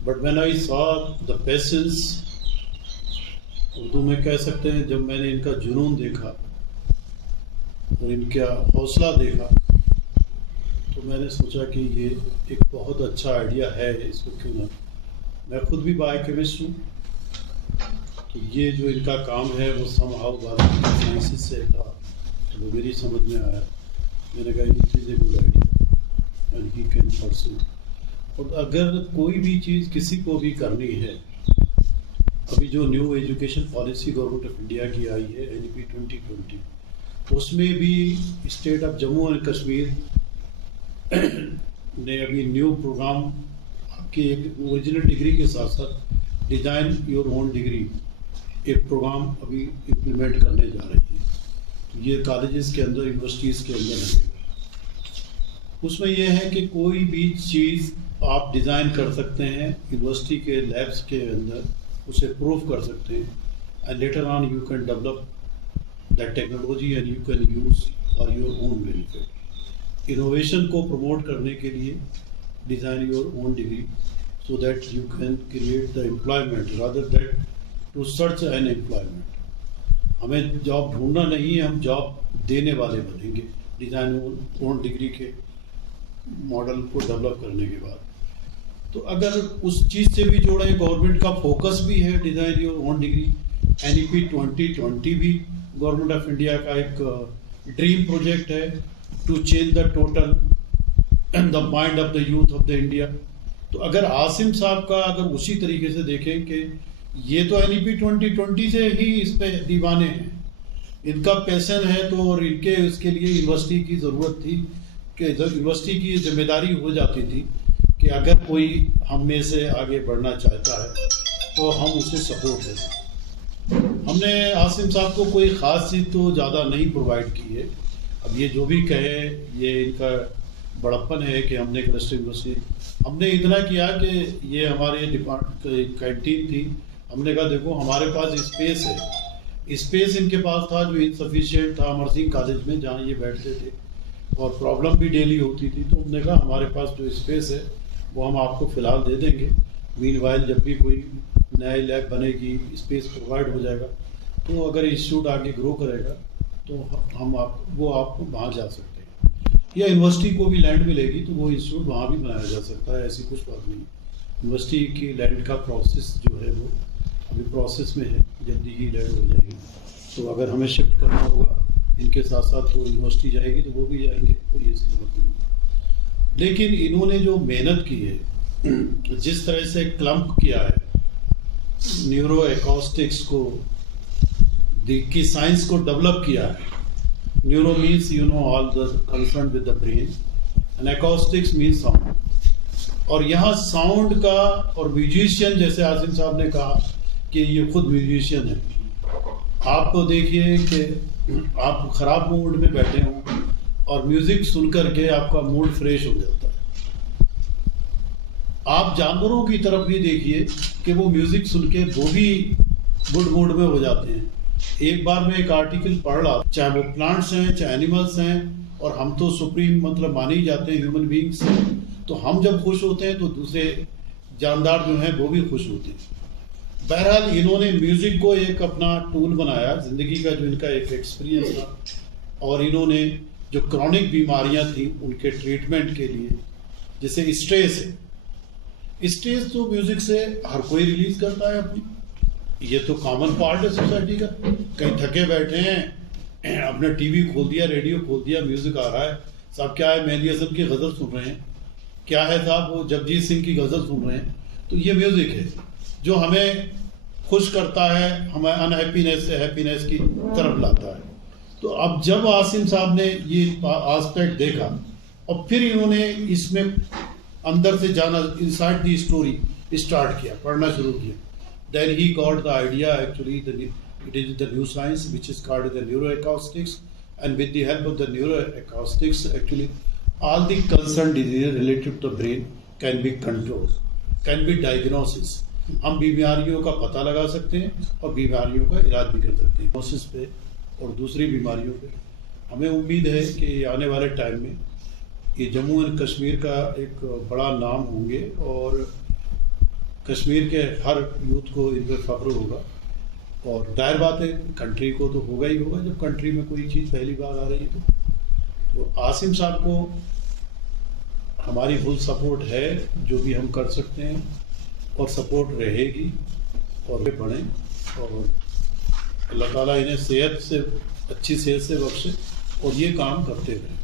But when I saw the patience, Urdu میں کہہ سکتے ہیں جب میں نے ان کا جنون دیکھا اور ان کا حوصلہ دیکھا تو میں نے سوچا کہ یہ ایک بہت اچھا آئیڈیا ہے، اس کو کیوں نہ، میں خود بھی بایو کیمسٹ ہوں، تو یہ جو ان کا کام ہے وہ سم ہاؤ سائنسز سے تھا، تو وہ میری سمجھ میں آیا، میں نے کہا یہ چیز a good idea and he can pursue. اور اگر کوئی بھی چیز کسی کو بھی کرنی ہے، ابھی جو new education policy government of India کی آئی ہے NEP 2020، اس میں بھی state of Jammu and Kashmir نے ابھی نیو پروگرام کی ایک اوریجنل ڈگری کے ساتھ ساتھ ڈیزائن یور اون ڈگری ایک پروگرام ابھی امپلیمنٹ کرنے جا رہی ہے، یہ کالجز کے اندر یونیورسٹیز کے اندر لگے گا۔ اس میں یہ ہے کہ کوئی بھی چیز آپ ڈیزائن کر سکتے ہیں یونیورسٹی کے لیبس کے اندر، اسے پروف کر سکتے ہیں، and later on you can develop that technology and you can use for your own benefit. Innovation کو پروموٹ کرنے کے لیے design your own degree so that you can create the employment rather that to search an employment. ہمیں job ڈھونڈنا نہیں ہے، ہم job دینے والے بنیں گے ڈیزائن اون ڈگری کے ماڈل کو ڈیولپ کرنے کے بعد۔ تو اگر اس چیز سے بھی جوڑیں، گورنمنٹ کا فوکس بھی ہے design your own degree, NEP 2020 بھی گورنمنٹ آف انڈیا کا ایک ڈریم پروجیکٹ ہے to change the total the mind of the youth of the India. تو اگر عاصم صاحب کا اگر اسی طریقے سے دیکھیں کہ یہ تو NEP 2020 سے ہی اس پہ دیوانے ہیں، ان کا پیشن ہے، تو اور ان کے اس کے لیے یونیورسٹی کی ضرورت تھی کہ یونیورسٹی کی ذمہ داری ہو جاتی تھی کہ اگر کوئی ہم میں سے آگے بڑھنا چاہتا ہے تو ہم اسے سپورٹ دیں۔ ہم نے عاصم صاحب کو کوئی خاص چیز تو زیادہ نہیں پرووائڈ کی ہے، اب یہ جو بھی کہے یہ ان کا بڑپن ہے کہ ہم نے کلسٹر یونیورسٹی، ہم نے اتنا کیا کہ یہ ہمارے ڈپارٹمنٹ کینٹین تھی، ہم نے کہا دیکھو ہمارے پاس اسپیس ہے، اسپیس ان کے پاس تھا جو انسفیشینٹ تھا امرسنگھ کالج میں جہاں یہ بیٹھتے تھے، اور پرابلم بھی ڈیلی ہوتی تھی، تو ہم نے کہا ہمارے پاس جو اسپیس ہے وہ ہم آپ کو فی الحال دے دیں گے، مین وائل جب بھی کوئی نئے لیب بنے گی اسپیس پرووائڈ ہو جائے گا، تو اگر انسٹیٹیوٹ آگے گرو کرے گا تو ہم آپ کو وہاں جا سکتے ہیں، یا یونیورسٹی کو بھی لینڈ ملے گی تو وہ انسٹیٹیوٹ وہاں بھی بنایا جا سکتا ہے، ایسی کچھ بات نہیں۔ یونیورسٹی کی لینڈ کا پروسیس جو ہے وہ ابھی پروسیس میں ہے، جلدی ہی لینڈ ہو جائے گی، تو اگر ہمیں شفٹ کرنا ہوگا ان کے ساتھ ساتھ تو یونیورسٹی جائے گی تو وہ بھی جائیں گے، کوئی ایسی بات نہیں۔ لیکن انہوں نے جو محنت کی ہے، جس طرح سے کلمپ کیا ہے نیورو ایکوسٹکس کو کی سائنس کو ڈیولپ کیا ہے، neuro means all the concern with the brain and acoustics means sound, اور یہاں ساؤنڈ کا اور میوزیشین، جیسے عاصم صاحب نے کہا کہ یہ خود میوزیشین ہے، آپ کو دیکھیے کہ آپ خراب موڈ میں بیٹھے ہوں اور میوزک سن کر کے آپ کا موڈ فریش ہو جاتا ہے۔ آپ جانوروں کی طرف بھی دیکھیے کہ وہ میوزک سن کے وہ بھی گڈ موڈ میں ہو جاتے ہیں۔ ایک بار میں ایک آرٹیکل پڑھ رہا، چاہے وہ پلانٹس ہیں چاہے اینیملس ہیں، اور ہم تو سپریم مطلب مانے ہی جاتے ہیں ہیومن بینگس، تو ہم جب خوش ہوتے ہیں تو دوسرے جاندار جو ہیں وہ بھی خوش ہوتے ہیں۔ بہرحال انہوں نے میوزک کو ایک اپنا ٹول بنایا، زندگی کا جو ان کا ایک ایکسپیرینس تھا، اور انہوں نے جو کرونک بیماریاں تھیں ان کے ٹریٹمنٹ کے لیے، جیسے اسٹریس ہے، اسٹریس تو میوزک سے ہر کوئی ریلیز کرتا ہے اپنی، یہ تو کامن پارٹ ہے سوسائٹی کا۔ کہیں تھکے بیٹھے ہیں، اپنا ٹی وی کھول دیا، ریڈیو کھول دیا، میوزک آ رہا ہے، صاحب کیا ہے مہندی حسن کی غزل سن رہے ہیں، کیا ہے صاحب وہ جگجیت سنگھ کی غزل سن رہے ہیں، تو یہ میوزک ہے جو ہمیں خوش کرتا ہے، ہمیں انہیپینس سے ہیپینس کی طرف لاتا ہے۔ تو اب جب عاصم صاحب نے یہ آسپیکٹ دیکھا اور پھر انہوں نے اس میں اندر سے جانا، انسائڈ دی اسٹوری اسٹارٹ کیا، پڑھنا شروع کیا، then he got the idea, actually it is the new science which is called the neuroacoustics, and with the help of the neuroacoustics actually all the concerned diseases related to the brain can be controlled, can be diagnosis. ہم بیماریوں کا پتہ لگا سکتے ہیں اور بیماریوں کا علاج بھی کر سکتے ہیں، ڈائگنوسس پہ اور دوسری بیماریوں پہ۔ ہمیں امید ہے کہ آنے والے ٹائم میں یہ جموں اینڈ کشمیر کا ایک بڑا نام ہوں گے، اور کشمیر کے ہر یوتھ کو ان پہ فخر ہوگا. اور ظاہر بات ہے کنٹری کو تو ہوگا ہی ہوگا جب کنٹری میں کوئی چیز پہلی بار آ رہی ہے. تو عاصم صاحب کو ہماری فل سپورٹ ہے، جو بھی ہم کر سکتے ہیں، اور سپورٹ رہے گی، اور بڑھیں، اور اللہ تعالیٰ انہیں صحت سے اچھی صحت سے بخشے اور یہ کام کرتے رہیں.